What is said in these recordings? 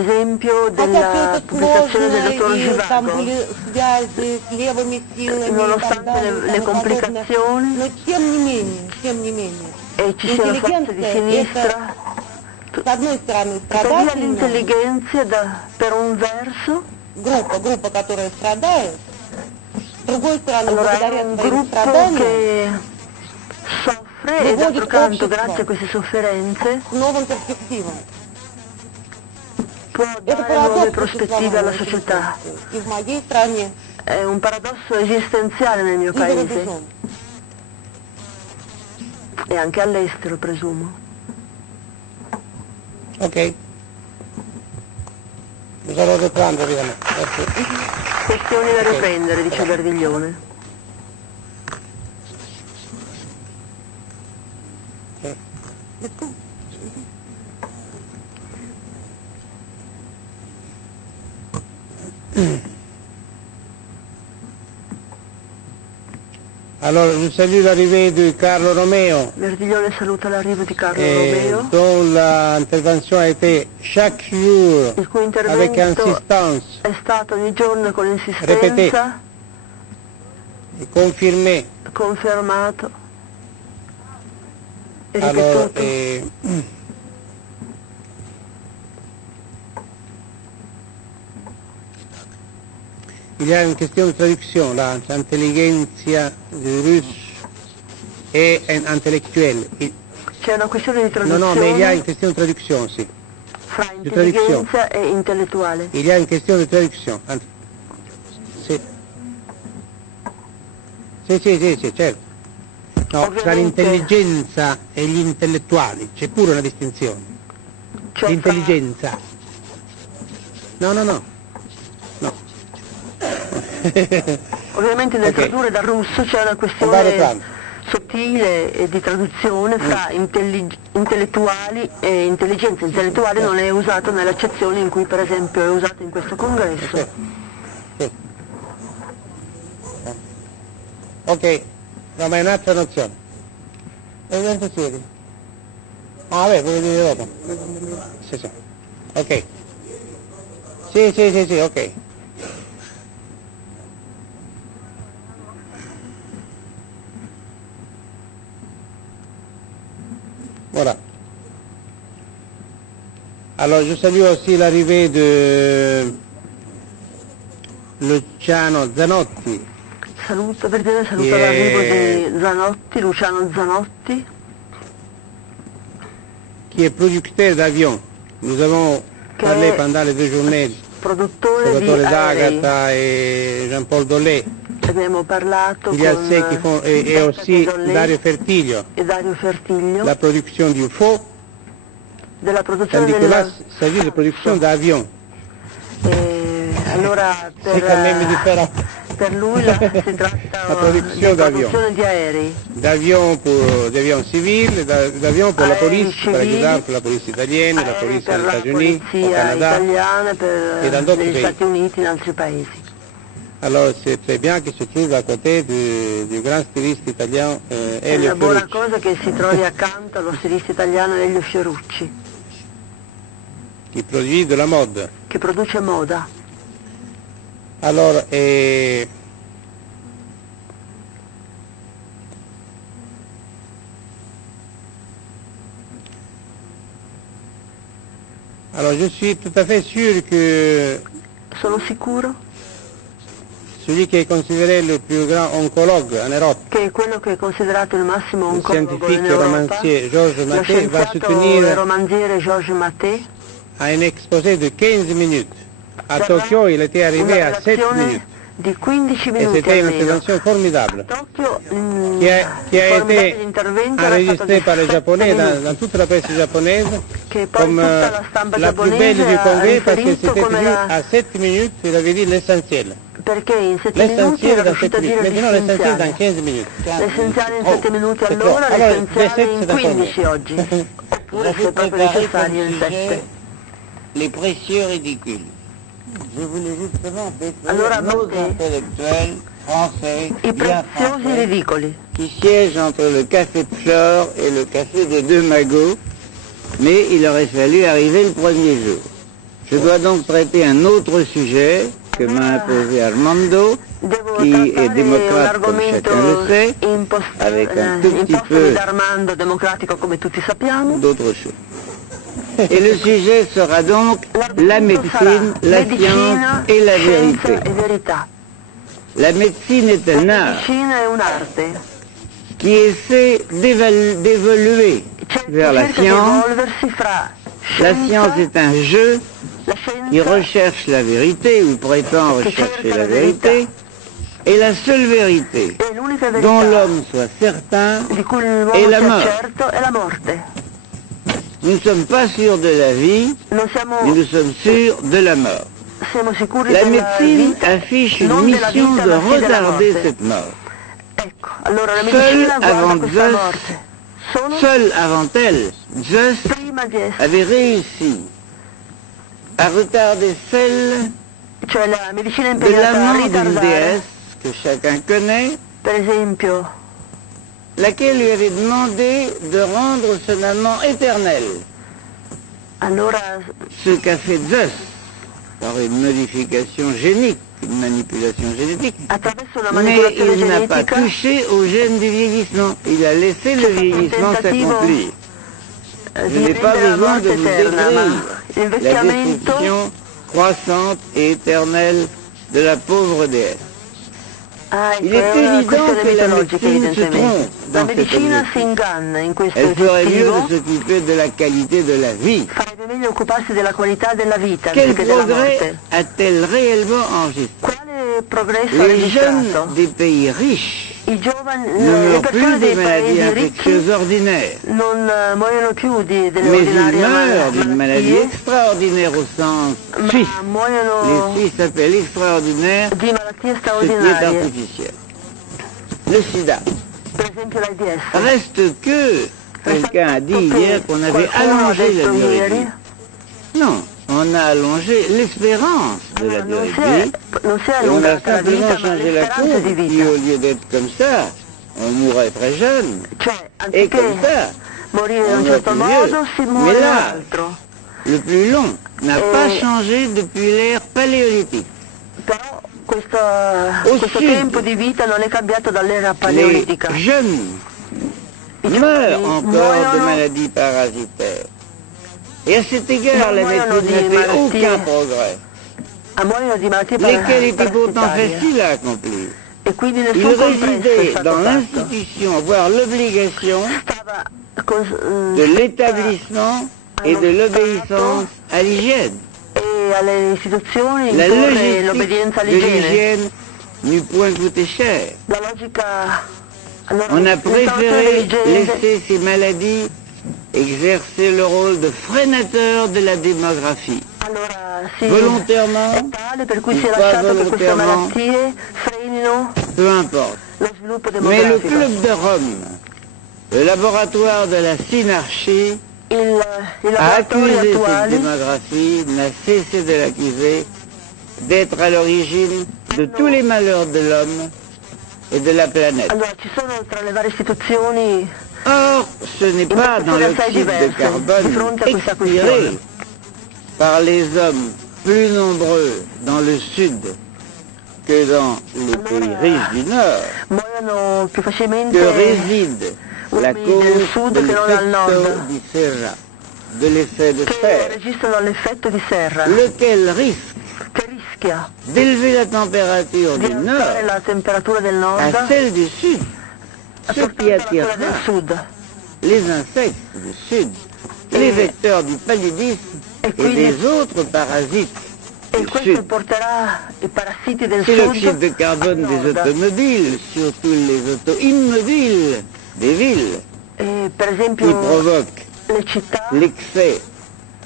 esempio della pubblicazione del dottor Zhivago, nonostante le complicazioni e ci siano forze di sinistra, tuttavia l'intelligenza per un verso allora è un gruppo che soffre e d'altro canto grazie a queste sofferenze può dare nuove prospettive alla società. È un paradosso esistenziale nel mio paese e anche all'estero, presumo. Ok. Bisogna riprendere, ovviamente. Questioni da riprendere, dice Verdiglione. Allora, je salue l'arrivée di Carlo Romeo. Verdiglione saluta l'arrivo di Carlo Romeo, dont l'intervention a été chaque jour il cui avec intervento insistance è stato ogni giorno con Répété. insistenza et confirmé. confermato e Alors, ripetuto. il y a une question de traduction là, l'intelligence du russe est intellectuelle. C'è una questione di Non, traduzione mais il y a une question de traduction aussi. fra di traduzione. intelligenza e intellettuale. Il y a une question de traduction. Sì. Sì, certo. No, Ovviamente. tra l'intelligenza e gli intellettuali c'è pure una distinzione. Cioè L'intelligenza. No. Ovviamente nel Ok. tradurre dal russo c'è una Andare questione tranquillo. sottile e di traduzione fra intellettuali e intelligenza. Intellettuale non è usato nell'accezione in cui per esempio è usato in questo congresso. Sì. Ok, no, ma è un'altra nozione. E quanto siete? Ah, vabbè, puoi vedere dopo. Sì. Ok. Sì, ok. Voilà. Alors, je salue aussi l'arrivée de Luciano Zanotti. Saluto l'arrivo di Zanotti, Luciano Zanotti, qui est producteur d'avions. Nous avons parlé pendant les 2 journées, produttore di Salvatore aerei. D'Agata et Jean-Paul Dolé. Abbiamo parlato Il y a con ceux qui font, et aussi Dolé Dario Fertiglio, e Dario Fertiglio la production du faux, della produzione tandis que là, del... il s'agit de production d'avions. Allora C'est quand même différent. per lui si tratta La produzione di produzione di aerei. D'avions civils, d'avions pour la Aerei police, par civili, exemple la police italienne, la aerei police per des la États-Unis, au polizia Canada. italiana, e per dans d'autres negli pays. Stati Uniti e in altri paesi. Alors c'est très bien que se trouve à côté du grand styliste italien È Elio una buona Ferrucci, cosa che si trovi accanto allo stilista italiano Elio Fiorucci, qui produit de la mode. che produce moda. Alors, je suis tout à fait sûr que Sono sicuro celui qui est considéré le plus grand oncologue en Europe, che quello che è considerato il massimo le oncologo in scientifique et Europa, romancier Georges lo Maté, va scienziato e soutenir romanziere Georges Maté, à un exposé de 15 minutes. À Sarà Tokyo, il était arrivé una à 7 relazione minutes. di 15 Et minuti c'était une almeno. intervention formidable, Tokyo, qui a été l'intervento era stato enregistré di par les 7 Japonais minuti, dans toute la presse japonaise, che poi comme tutta la stampa la plus belle giapponese du ha congrès, parce que riferito c'était come dit la... à 7 minutes, il avait dit l'essentiel. perché in 7 minuti L'essentiel era dans 7 riuscito a dire minutes. Maintenant, l'essentiel dans l'essenziale. 15 minutes. L'essenziale in Oh, 7 minuti c'est allora, trop. Alors, l'essenziale in c'est d'accord. 15 oggi. Oppure se è proprio necessario in 7. Les précieux ridicules. Je voulais justement Allora, décrire nos Mattei, intellectuels français, I bien preziosi français, ridicoli, qui siègent entre le café de Flore et le café des Deux Magots, mais il aurait fallu arriver le premier jour. Je dois donc traiter un autre sujet que m'a imposé Armando, Devo qui est trattare un démocrate comme argomento chacun le sait, avec un tout petit imposto peu da Armando, democratico come tutti sappiamo. d'autres choses. Et le sujet sera donc la L'argomento médecine, sarà la medicina, science et la scienza vérité. e verità. La médecine est un La art medicina è un'arte, qui essaie d'évoluer vers la cerca di science. evolversi fra La scienza, science est un jeu la qui scienza recherche la vérité ou prétend rechercher la vérité, et la seule vérité è l'unica dont verità l'homme soit certain di cui est l'uomo la sia mort. certo è la morte. Nous ne sommes pas sûrs de la vie, Non siamo, mais nous sommes sûrs de la mort. siamo sicuri La della médecine vita, affiche une non della mission vita, de ma sì della retarder morte. cette mort. Ecco, allora la Seul medicina guarda avant questa Zeus, morte. Solo Seul avant elle, Zeus prima di essere, avait réussi à retarder celle cioè la medicina è de impegnata a l'amant d'une ritardare, déesse que chacun connaît, per esempio, laquelle lui avait demandé de rendre son amant éternel. allora Ce qu'a fait Zeus par une modification génique, une manipulation génétique, attraverso una mais manipolazione il n'a pas genetica touché au gène du vieillissement. Il a laissé le vieillissement s'accomplir. Je di n'ai pas rendere la besoin morte de vous eterna, ma décrire la l'invecchiamento destruction croissante et éternelle de la pauvre déesse. Il è est una évident questione que la mitologica médecine se evidentemente. trompe La dans cet medicina si objectif. inganna in questo Elle ferait mieux obiettivo, de s'occuper de la qualité de la vie. farebbe meglio occuparsi della qualità della vita Quel anziché della progrès morte. a-t-elle réellement enregistré? Quale progresso ha Les jeunes registrato? des pays riches I giovani, ne le meurent persone plus dei des maladies paesi ricchi infectieuses ordinaires, non muoiono più delle mais ils ordinarie meurent d'une maladie malattie, extraordinaire au sens suisse. ma muoiono Les Suisses appellent extraordinaire di malattie ce qui est straordinarie, artificiel. Le sida. per esempio l'AIDS. Reste que, quelqu'un a dit hier qu'on avait Qualcuno ha allongé la detto durée de ieri, vie. Non, on a allongé l'espérance de la non durée si de è, vie. non si è Et on a allungata la simplement vita, ma changé la l'esperanza di courbe, qui vita. au lieu d'être comme ça, on mourrait très jeune. Cioè, Et comme anziché ça, morire in on un meurt certo plus vieux. modo, si Mais muore in un là, altro. le plus long n'a pas changé depuis l'ère paléolithique. Però questo sud. tempo di vita non è cambiato dall'era Les paleolitica. jeunes I meurent giovani encore de muoiono, maladies parasitaires. Et à cet égard, la muoiono médecine di n'a fait malattie, aucun progrès, muoiono di malattie lesquels étaient pourtant parasitarie. faciles à accomplir. E quindi Il nessun compresso è résidait stato dans fatto. l'institution, voire l'obligation Stava de l'établissement et de l'obéissance à l'hygiène. e alle istituzioni La imporre logistique l'obbedienza de all'igiene. l'hygiène n'eut point coûté cher. La logica... Allora, On a l'installazione préféré dell'igiene laisser ces maladies exercer le rôle de freinateur de la démographie. allora, sì, Volontairement, è tale per cui ou si è pas lasciato che queste volontairement, malattie frenino peu importe. lo sviluppo Mais le demografico. Club de Rome, le laboratoire de la synarchie, I a laboratori accusé cette attuali démographie, n'a cessé de l'accuser d'être à l'origine de tous les malheurs de l'homme et de la planète. allora ci sono tra le varie istituzioni Or, ce n'est pas dans l'oxyde de carbone expiré par les hommes plus nombreux dans le sud que dans les pays riches du nord muoiono più facilmente que réside la uomini del cause sud de che non al l'effetto nord, di serra, de l'effet de che serre, registrano l'effetto di serra, lequel risque che rischia d'élever la température di du alzare nord la temperatura del nord à celle du sud, a ce qui attire quella del sud. les insectes du sud, les vecteurs du paludisme et des autres parasites E du questo sud. porterà i parassiti del C'est l'oxyde sud de carbone al des nord. automobiles, surtout les autos immobiles des villes, E, per qui esempio provoque le città l'excès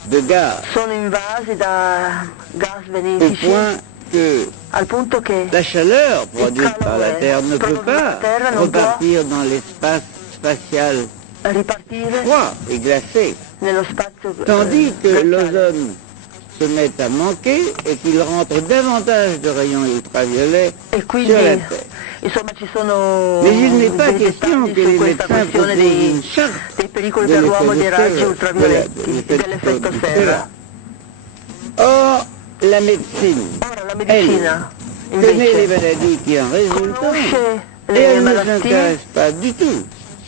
de gaz, sono invasi da gas au benefici point que al punto che la chaleur produite par la Terre ne peut Prodotto dalla pas Terra non può repartir dans l'espace spatial ripartire froid et glacé, nello spazio tandis que glaciale. l'ozone se met à manquer et qu'il rentre davantage de rayons ultraviolets E sur quindi la Terre. insomma ci sono Mais il n'est pas dei question dettagli que su les questa médecins questione proposent une charte dei pericoli de per l'effet l'uomo de dei raggi serre, ultravioletti, voilà, de l'effet dell'effetto de serra. Or, la médecine, Ora la medicina connaît les invece maladies qui en résultent conosce et le elle ne malattie, s'intéresse pas du tout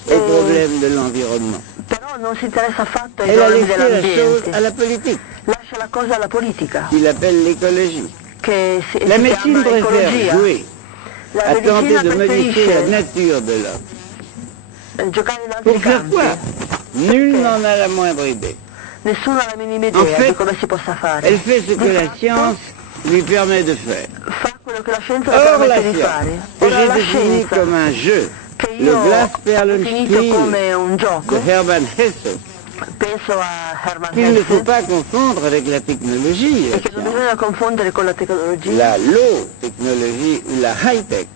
aux problèmes de l'environnement. però non si interessa affatto ai Elle a problemi laissé la chose dell'ambiente, à la politique, lascia la cosa alla politica, qu'il appelle l'écologie. che La si médecine chiama préfère ecologia. jouer La à tenter medicina de modifier la preferisce nature de l'homme. giocare in altri Pour faire campi. quoi? Nul n'en a la moindre idée. Nessuno ha la minima idea En fait, di come si possa fare. Elle fait ce que Di la fatto, science lui permet de faire. fa quello che la scienza le Or, la permette di science, fare. que Ora j'ai la défini scienza, comme un jeu, che le io ho definito Glasperlenspiel come un gioco, de Hermann Hesse, penso a Hermann qu'il ne faut Hesse, pas confondre avec la technologie, e che non bisogna confondere con la tecnologia, la low technologie ou la high-tech,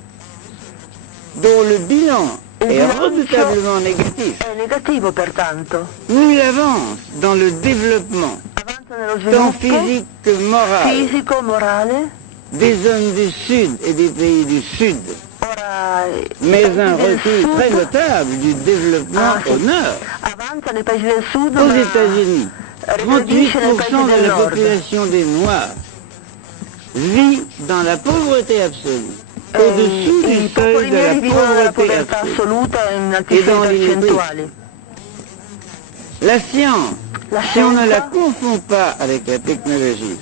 dont le bilan est redoutablement négatif. è negativo pertanto. Nous l'avance dans le développement, Avanza nello tant sviluppo physique que moral, fisico, morale, des hommes du Sud et des pays du Sud, ora mais i un paesi del recul très sud notable du développement Ah, sì. au nord. avanza nei paesi del sud, Aux ma États-Unis, regredisce nei paesi 38% de del la nord. population des Noirs vit dans la pauvreté absolue, au-dessous I du popoli seuil de la neri vivono nella pauvreté povertà absolue. assoluta in E altissime dans les percentuali. La science, La si on ne la scienza confond pas avec la technologie,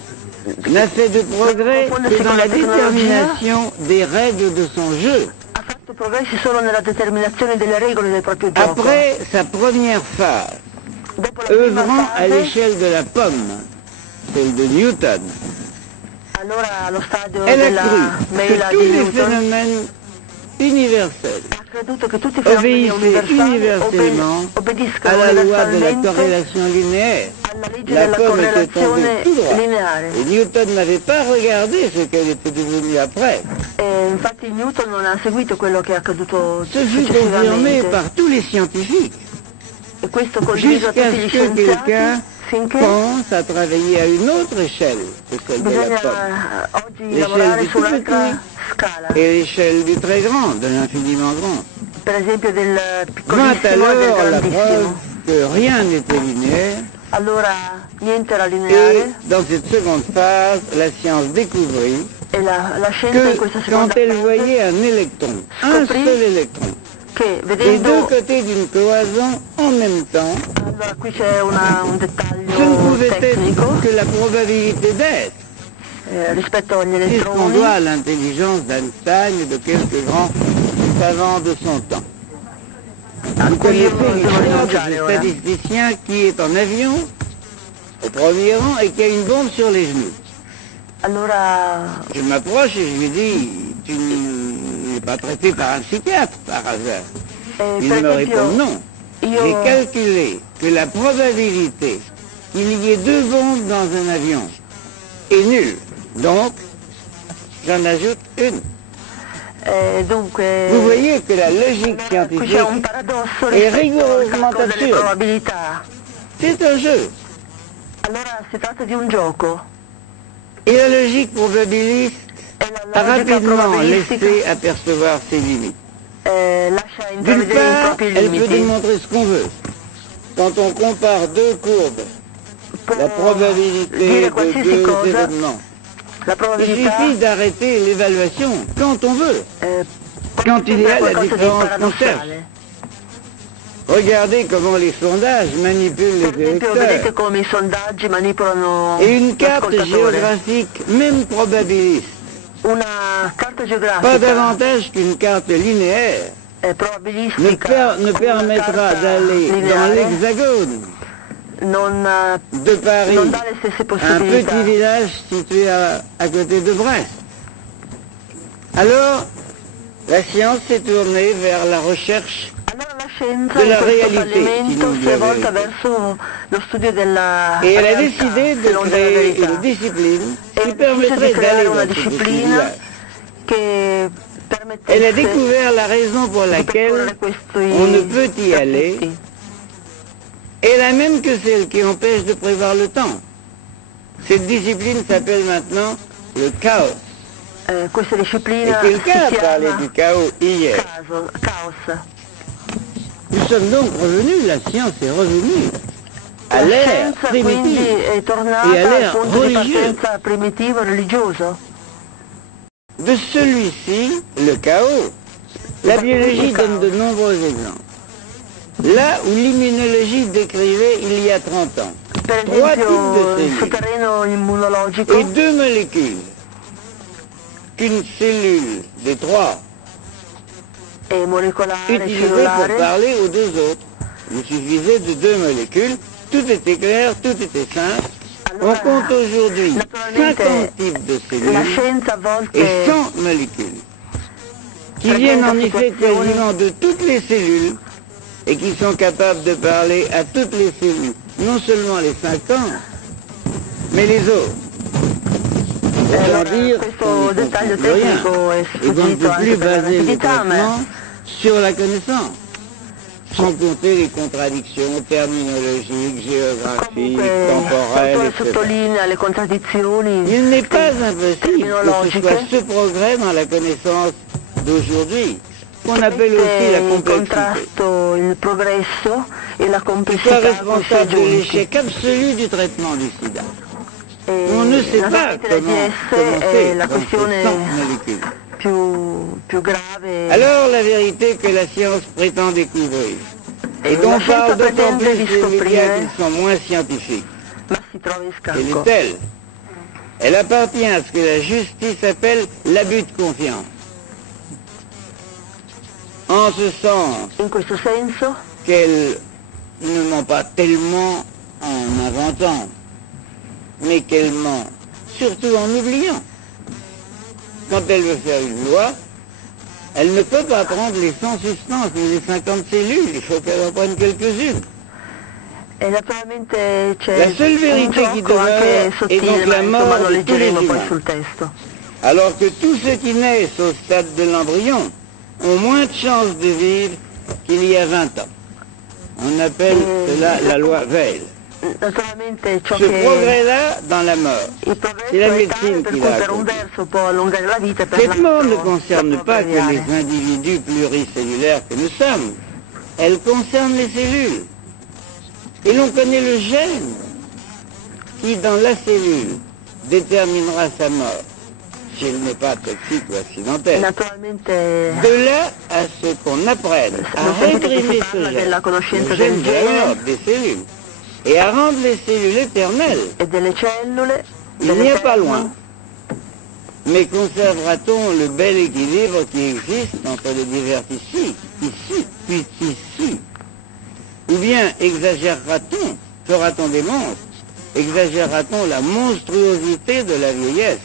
n'a fait de progrès confondersi que dans con la la tecnologia. détermination des règles de son jeu. Ha fatto progressi solo nella determinazione delle regole del proprio gioco. Après sa première phase, Dopo la prima œuvrant à fase, l'échelle de la pomme, celle de Newton, allora allo stadio elle a della cru mela que tous di les Newton, phénomènes universels ha creduto che tutti i fenomeni obéissaient universali universellement obbediscano à la loi de la universalmente corrélation linéaire. alla legge La della pomme était tombée correlazione tout droit. lineare. Et Newton n'avait pas regardé ce qu'elle était devenue après. E infatti Newton non ha seguito quello che è accaduto Ce fut confirmé successivamente. par tous les scientifiques, E questo condiviso a jusqu'à tutti ce gli que quelqu'un scienziati finché pense à travailler à une autre échelle que celle de la bisogna pomme, oggi L'échelle lavorare du su un'altra petit scala, et l'échelle du très grand, de l'infiniment grand. per esempio del Vint piccolissimo e del alors la preuve grandissimo. que rien n'était linéaire, Allora niente era et lineare dans cette seconde phase, la science découvrit e la scienza in que questa seconda quand elle fase voyait un électron, un Scoprì seul électron, che des deux vedendo, côtés d'une cloison en même temps, allora qui c'è un ce ne dettaglio pouvait être tecnico que la probabilité d'être. rispetto agli C'est ce qu'on elettroni, doit à l'intelligence d'Einstein et de quelques grands savants de son temps. Vous connaissez l'histoire de ce statisticien qui est en avion, au premier rang, et qui a une bombe sur les genoux. allora Je m'approche et je lui dis, tu n'es pas traité par un psychiatre par hasard. Il per me répond esempio non. J'ai io calculé que la probabilité qu'il y ait deux bombes dans un avion est nulle. Donc, j'en ajoute une. dunque Vous voyez que la logique qui c'è un scientifique paradosso è rispetto al rigorosamente calcolo delle assurdo. probabilità. C'est un jeu. Allora si tratta di un gioco Et la logique probabiliste e a la logica rapidement probabilistica laissé apercevoir ses limites. lascia D'une intravedere i part, propri elle peut limiti. démontrer ce qu'on veut. Quand on compare deux courbes, la probabilité dire de qualsiasi deux cosa, événements, la il probabilità suffit d'arrêter l'évaluation quand on veut. Quand il y a la qualcosa di différence qu'on cherche. paradossale. Regardez comment les sondages manipulent Per les esempio vedete électeurs. come i sondaggi manipolano Et une carte l'ascoltatore. géographique, même probabiliste, Una carta pas geografica davantage qu'une carte linéaire, probabilistica ne come una permettra carta d'aller dans lineare l'hexagone non de Paris, non dà le stesse un possibilità. petit village situé à côté de Brest. Alors, la science s'est tournée vers la recherche Allora la scienza della in questo réalité, fallimento sinon si de è la volta vérité. verso lo studio della et elle a realtà, décidé de se non della créer verità. une discipline E qui ha deciso di permettrait creare d'aller una dans ce petit disciplina village. che Elle a permettesse découvert la raison pour di laquelle percorrere questi on ne peut y aller, trafitti. et la même que celle qui empêche de prévoir le temps. Cette discipline s'appelle maintenant le chaos. Questa Et disciplina quelqu'un a si parlé chiama du chaos hier. caos. Nous sommes donc revenus, la science est revenue à l'ère scienza quindi primitive è tornata et à al l'ère punto di religieuse. partenza primitivo religioso. De celui-ci, le chaos, la biologie donne de nombreux exemples. Là où l'immunologie décrivait il y a 30 ans, Per 3 types esempio de sul cellules terreno immunologico et 2 molécules, qu'une cellule des 3 e molecolare, utilisait pour cellulare, parler aux 2 autres. Il suffisait de 2 molécules, tout était clair, tout était simple. On compte aujourd'hui 50 types de la cellules scienza a volte et 100 molécules, qui viennent en effet quasiment de toutes les cellules et qui sont capables de parler à toutes les cellules, non seulement les 50, mais les autres. Autant dire questo qu'on n'y dettaglio comprend plus rien. tecnico è Et qu'on ne sfuggito peut plus anche per la baser les rapidità, ma traitements sur la connaissance, sans compter les contradictions terminologiques, géographiques, comunque temporelles, l'autore etc. sottolinea le contraddizioni Il n'est pas impossible que ce terminologiche. soit ce progrès dans la connaissance d'aujourd'hui, qu'on appelle aussi la in complexité, contrasto il progresso e la qui soit complessità a cui si è responsable de giunti. l'échec absolu du traitement du sida. E On ne sait pas naturalmente comment l'AIDS è commencer la dans ces questione 100 molécules. più grave. Alors la vérité que la science prétend découvrir, et dont la scienza parlent d'autant pretende plus di les médias scoprire, qui sont moins scientifiques. ma si trova in Elle scacco. est telle. Elle appartient à ce que la justice appelle l'abus de confiance. En ce sens In questo senso qu'elle ne ment pas tellement en inventant, mais qu'elle ment surtout en oubliant. Quand elle veut faire une loi, elle ne peut pas prendre les 100 substances ou les 50 cellules, il faut qu'elle en prenne quelques-unes. e naturalmente c'è La seule un vérité qui gioco anche demeure est sottile, donc ma la insomma mort lo de tous les leggeremo poi humains. sul testo. Alors que tous ceux qui naissent au stade de l'embryon ont moins de chances de vivre qu'il y a 20 ans. On appelle cela la loi Veil. Naturalmente ciò Ce che progrès-là dans la mort, il progresso c'est la è tale médecine per qui cui l'a per un accompli. verso può allungare la vita e per Cette mort ne l'altro concerne la può pas que les abbreviare. individus pluricellulaires que nous sommes. Elle concerne les cellules. Et l'on connaît le gène qui, dans la cellule, déterminera sa mort, si elle n'est pas toxique ou accidentelle. Naturalmente De là à ce qu'on apprenne à Non sentite che si réprimer parla ce della gène, conoscenza le gène del de la gene mort des cellules, et à rendre les cellules éternelles. e delle cellule, Il n'y a pas delle loin. Mais conservera-t-on le bel équilibre qui existe entre les divers tissus, puis tissus? Ou bien exagérera-t-on, fera-t-on des monstres? Exagérera-t-on la monstruosité de la vieillesse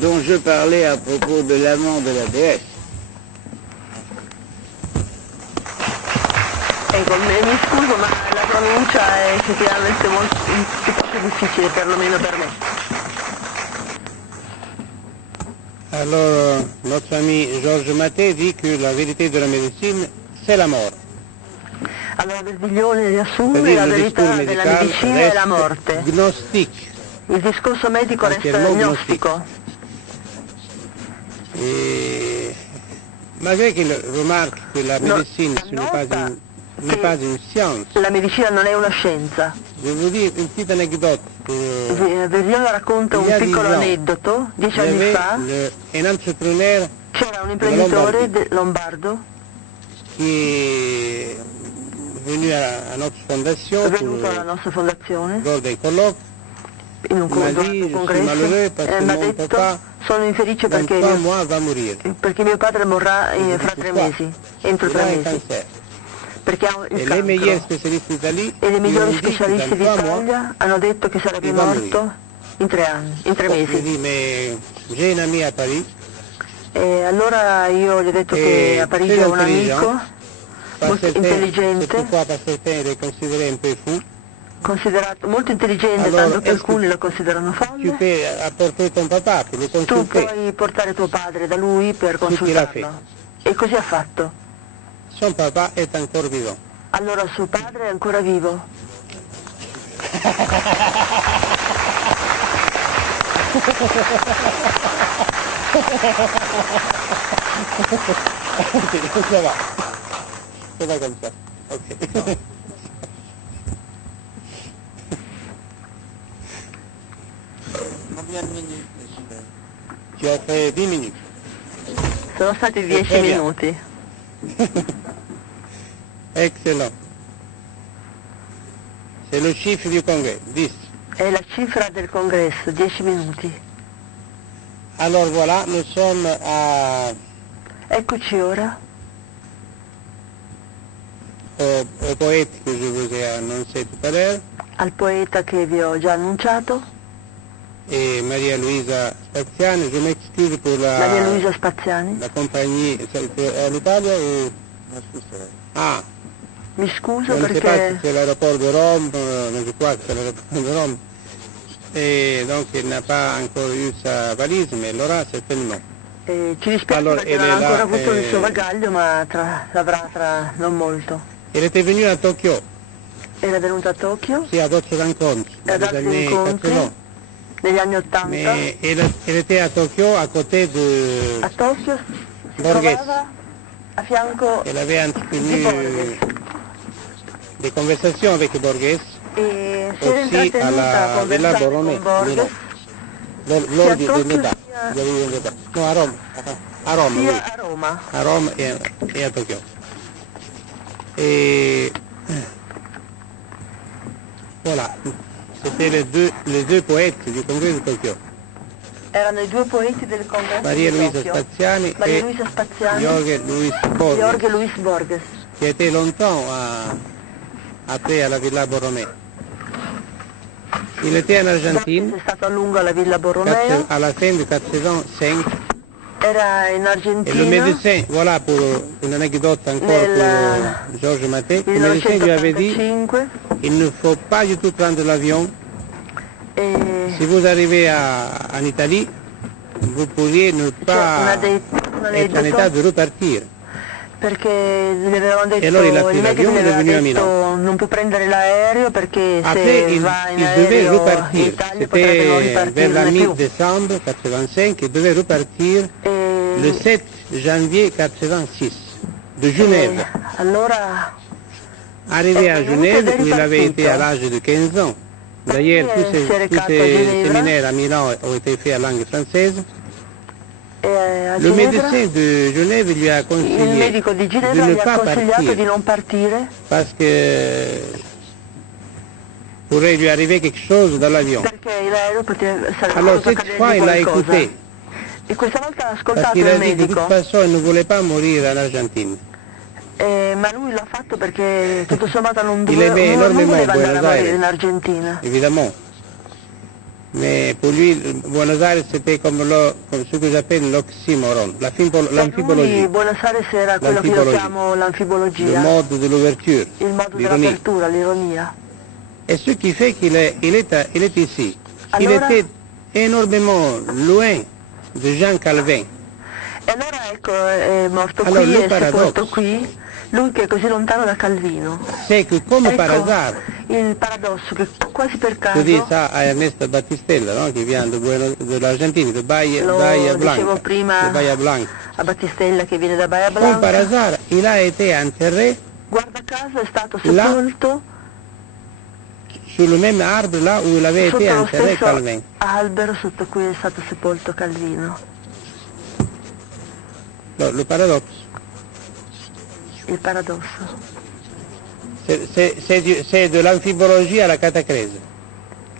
dont je parlais à propos de l'amant de la déesse? Ecco, mi scuso ma la pronuncia è effettivamente molto difficile, perlomeno per me. Alors, notre ami Georges Maté dit que la vérité de la médecine, c'est la mort. Allora Verdiglione riassume C'est-à-dire la le verità discours della médical medicina e la reste morte. gnostique. Il discorso medico Anche resta il mot gnostico. Et malgré qu'il remarque que la médecine ce n'est pas une science, La medicina non è una scienza. je vous dis une petite anecdote. Verdiglione racconta un Il y a piccolo 10 ans, aneddoto. 10 il y anni avait fa un entrepreneur c'era un imprenditore lombardo qui est venu à notre fondation venuto alla nostra fondazione lors d'un colloque. in un Il m'a dit, je suis congresso malheureux parce que e mi ha mon detto papa sono infelice dans perché 3 mois va mourir. mio padre morrà fra 3 mesi, entro Il a 3 un mesi, cancer. perché ha il Et les meilleurs cancro. spécialistes d'Italie E i lui migliori ont dit que specialisti dans 3 mois, d'Italia hanno detto che sarebbe il va morto in 3 anni, in 3 je lui ai mesi. dit, mais j'ai un ami à Paris, E allora io gli ho detto E che a Parigi ho un intelligent, amico par molto certains, intelligente, quelquefois par certains il est considéré un peu fou, considerato molto intelligente, Allora, tanto che est-ce alcuni que lo considerano tu folle. peux apporter ton papa pour le Tu consulter. puoi portare tuo padre da lui per Sì, chi l'ha consultarlo. E così ha fatto. Son papa est encore vivant. Allora suo padre è ancora vivo. Ça va. Ça va comme ça. Ok. Tu as fait 10 minutes. Sono stati 10 minuti. Excellent. C'est le chiffre du congrès, 10. È la cifra del congresso, 10 minuti. Alors voilà, nous sommes à... Eccoci ora au poète que je vous ai annoncé tout à l'heure, al poeta che vi ho già annunciato, et Maria Luisa Spaziani. Je m'excuse pour Maria Luisa Spaziani. la compagnie. C'est en Italie ou... Ah, Mi scuso je ne sais pas si perché c'est l'aéroport de Rome, mais je crois que c'est l'aéroport de Rome. Et donc il n'a pas encore eu sa valise, mais l'aura certainement. ci dispiace Allora, perché non ha là, ancora avuto il suo bagaglio, ma l'avrà tra non molto. Elle était venue à Tokyo, Era venuta a Tokyo sì, à d'autres rencontres, e ad dans les altri années incontri 80. negli anni 80. Mais elle était à Tokyo à côté de... A Tokyo si Borghese. trovava a fianco Elle avait di entretenu Borges des conversations avec Borges, e si era aussi à intrattenuta a la Villa conversare Borromée, con Borges lors du sia a Tokyo débat. sia- Il y avait eu un débat. Non, à Rome. À Rome, oui. sia a Roma. À Rome et à Tokyo. Et voilà, c'était les deux poètes du congrès de Tokyo. Erano i due poeti del congresso Maria di Luisa Tokyo, Spaziani Maria e Luisa Spaziani Jorge Luis Borges, Jorge Luis Borges, qui était longtemps après à la Villa Borromée. Il était en Argentine, è stato a lungo alla Villa Borromeo, à la fin de 405, era in et le Argentina médecin, voilà pour une anecdote encore pour Georges Maté, le nel médecin lui avait dit 1985 il ne faut pas du tout prendre l'avion. e Si vous arrivez en Italie, vous pourriez ne pas un être en état aneddoto de repartir. perché gli avevano detto, E allora il il medico l'avion gli è aveva venuto a detto non può prendere l'aereo perché Après, se il va in devait aereo in repartir. Italia potrebbe non C'était vers ripartire la mai più. mi-décembre 85, il devait repartir le E 7 janvier 86 de Genève. allora Arrivé à venuto Genève, ed è où il avait ripartito. été à l'âge de 15 ans. D'ailleurs, tous Si è recato a ces Ginevra. séminaires à Milan ont été faits en langue française. a Le Ginevra médecin de Genève lui a il conseillé medico di de Ginevra ne gli ha pas consigliato di partir non partire parce que pourrait lui arriver quelque chose dans l'avion. perché l'aereo sarebbe Alors potuto cette fois, cadergli il a qualcosa. écouté E questa volta ha parce ascoltato qu'il il a dit de toute medico, façon, il ne voulait pas mourir en Argentine. ma lui l'ha fatto perché tutto sommato non Il aimait non énormément voleva andare a Buenos morire Aires. in Argentina. Évidemment. Mais pour lui, Buenos Aires, c'était comme ce que j'appelle l'oxymoron, Per lui l'amphibologie, Buenos Aires era quello che io L'anfibologia. chiamo le l'anfibologia, mode de l'ouverture, il modo l'ironie. dell'apertura, l'ironia. Et ce qui fait qu'il est ici. Il Allora- était énormément loin de Jean Calvin. E allora ecco, è morto Allora, qui, lui è sepolto paradosso. qui, lui che è così lontano da Calvino. C'est que comme par Ecco, hasard, il paradosso che quasi per je dis caso, ça à Ernesto Battistella, non, qui vient de l'Argentine, de Bahia lo Blanca, dicevo de prima Bahia Blanca. a Battistella che viene da Bahia Comme par Blanca, hasard, il a été enterré guarda caso è stato Là- sepolto sur le même arbre là où il avait sotto été lo enterré stesso Calvin. albero sotto cui è stato sepolto Calvino. Le paradoxe, Il paradosso. c'est de l'amphibologie à la catacrèse.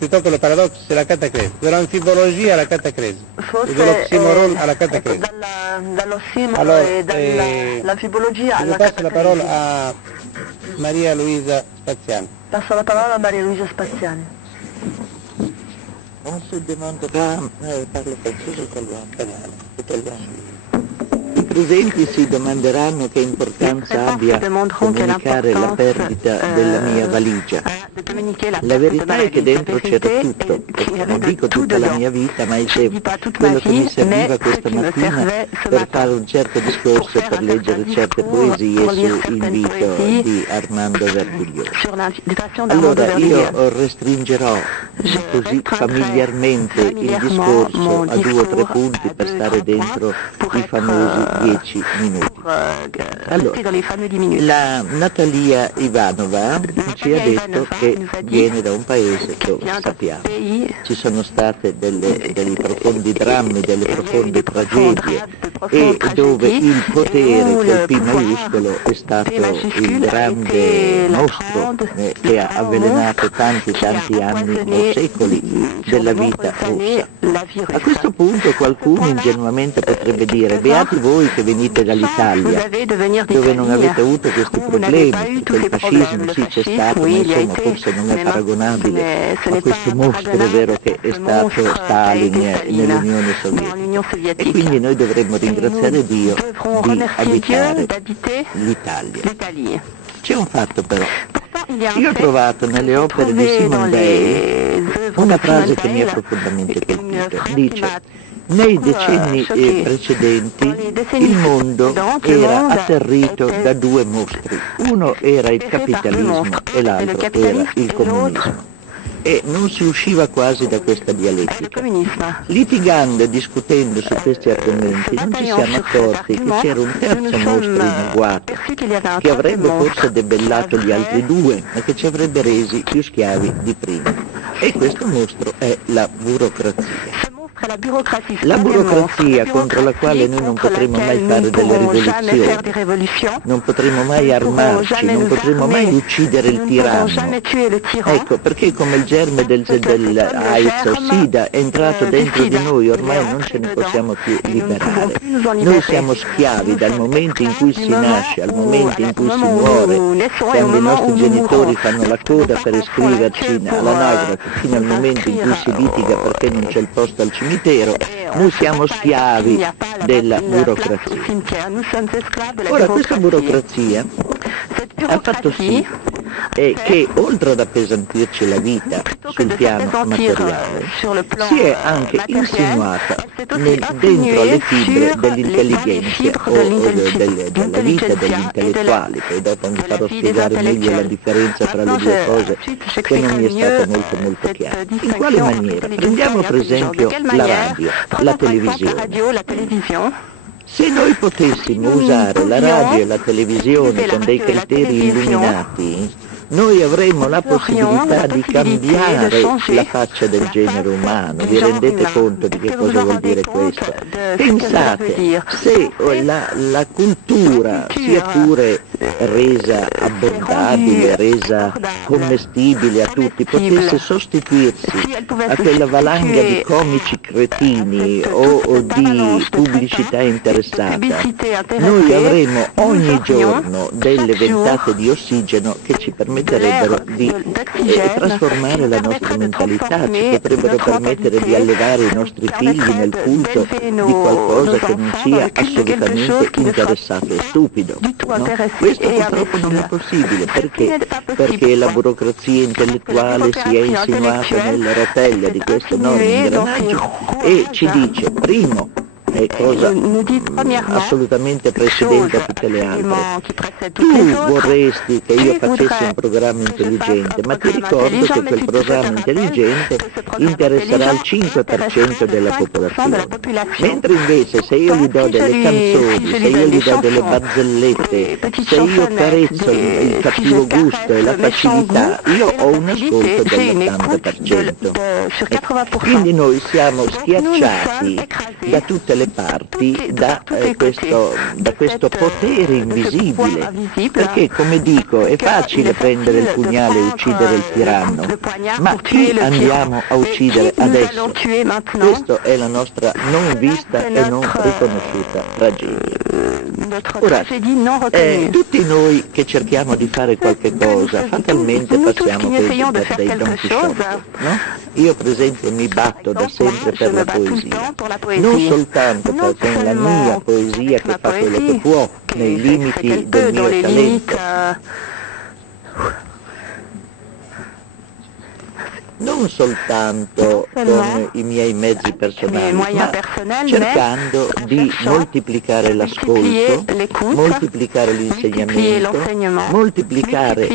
Plutôt que le paradoxe, c'est la catacrèse. De l'amphibologie à la catacrèse. Forse Et de l'oxymoron à la ecco, catacrèse. dall'ossimoro Allora, e dall'anfibologia Je alla passe la parole catacresi. à Maria Luisa Spaziani. Passo la parola a Maria Luisa Spaziani. On se demandera, parlo francese o italiano? I presenti si domanderanno che importanza abbia comunicare la perdita della mia valigia. La verità è che dentro c'era tutto, non dico tutta la mia vita, ma il quello che mi serviva questa mattina per fare un certo discorso, per leggere certe poesie su invito di Armando Verdiglio. Allora io restringerò così familiarmente il discorso a 2 o 3 punti per stare dentro i famosi 10 minuti. Allora, la Natalia Ivanova ci ha detto che viene da un paese dove, sappiamo, ci sono state dei profondi drammi, delle profonde tragedie, e dove il potere col P maiuscolo è stato il grande mostro che ha avvelenato tanti anni o secoli della vita russa. A questo punto qualcuno ingenuamente potrebbe dire: beati voi che venite dall'Italia, dove non avete avuto questi problemi, perché il fascismo sì c'è stato, ma insomma forse non è paragonabile a questo mostro vero che è stato Stalin nell'Unione Sovietica. E quindi noi dovremmo ringraziare Dio di abitare l'Italia. C'è un fatto però. Io ho trovato nelle opere di Simone Weil una frase che mi ha profondamente colpito. Dice: nei decenni precedenti il mondo era atterrito da 2 mostri. Uno era il capitalismo e l'altro era il comunismo. E non si usciva quasi da questa dialettica. Litigando e discutendo su questi argomenti non ci siamo accorti che c'era un terzo mostro in agguato che avrebbe forse debellato gli altri 2 ma che ci avrebbe resi più schiavi di prima. E questo mostro è la burocrazia. La burocrazia contro la quale noi non potremo mai fare delle rivoluzioni, non potremo mai armarci, non potremo mai uccidere il tiranno. Ecco, perché come il germe dell'AIDS o SIDA è entrato dentro di noi, ormai non ce ne possiamo più liberare. Noi siamo schiavi dal momento in cui si nasce al momento in cui si muore, quando i nostri genitori fanno la coda per iscriverci all'anagrafe, fino al momento in cui si litiga perché non c'è il posto al cimitero. Noi siamo schiavi della burocrazia. Ora, questa burocrazia ha fatto sì che, oltre ad appesantirci la vita sul piano materiale, si è anche insinuata dentro alle fibre dell'intelligenza o della vita degli intellettuali. Poi dopo vi farò spiegare meglio la differenza tra le 2 cose, che non mi è stata molto chiara. In quale maniera? Prendiamo per esempio la radio, la televisione. Se noi potessimo usare la radio e la televisione con dei criteri illuminati, noi avremmo la possibilità di cambiare la faccia del genere umano. Vi rendete conto di che cosa vuol dire questo? Pensate, se la cultura, sia pure resa abbordabile, resa commestibile a tutti, potesse sostituirsi a quella valanga di comici cretini o di pubblicità interessata, noi avremo ogni giorno delle ventate di ossigeno che ci permetterebbero di trasformare la nostra mentalità, ci potrebbero permettere di allevare i nostri figli nel culto di qualcosa che non sia assolutamente interessato e stupido, no? Questo purtroppo non è possibile, perché la burocrazia intellettuale si è insinuata nelle rotelle di questo enorme ingranaggio e ci dice: primo, è cosa assolutamente precedente a tutte le altre. Tu vorresti che io facessi un programma intelligente, ma ti ricordo che quel programma intelligente interesserà il 5% della popolazione. Mentre invece se io gli do delle canzoni, se io gli do delle barzellette, se io carezzo il cattivo gusto e la facilità, io ho un ascolto dell'80%. Quindi noi siamo schiacciati da tutte le parti da questo potere invisibile, perché, come dico, è facile prendere il pugnale e uccidere il tiranno, ma chi andiamo a uccidere adesso? Questa è la nostra non vista e non riconosciuta tragedia. Ora, tutti noi che cerchiamo di fare qualche cosa, fatalmente passiamo per dei Don Chisciotte, no? Io per esempio mi batto da sempre per la poesia, non soltanto perché è la mia poesia che fa quello che può nei limiti del mio talento, non soltanto con i miei mezzi personali, ma cercando di moltiplicare l'ascolto, moltiplicare l'insegnamento, moltiplicare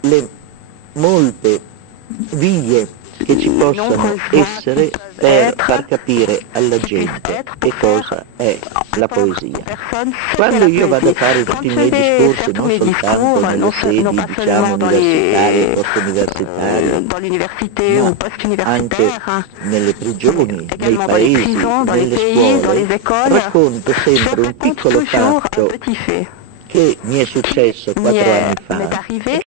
le molte vie che ci possano essere per far capire alla gente che cosa è la poesia. Quando io vado a fare tutti i miei discorsi, non soltanto nelle sedi, diciamo, universitarie, post-universitarie, ma anche nelle prigioni, nei paesi, nelle scuole, racconto sempre un piccolo fatto che mi è successo 4 anni fa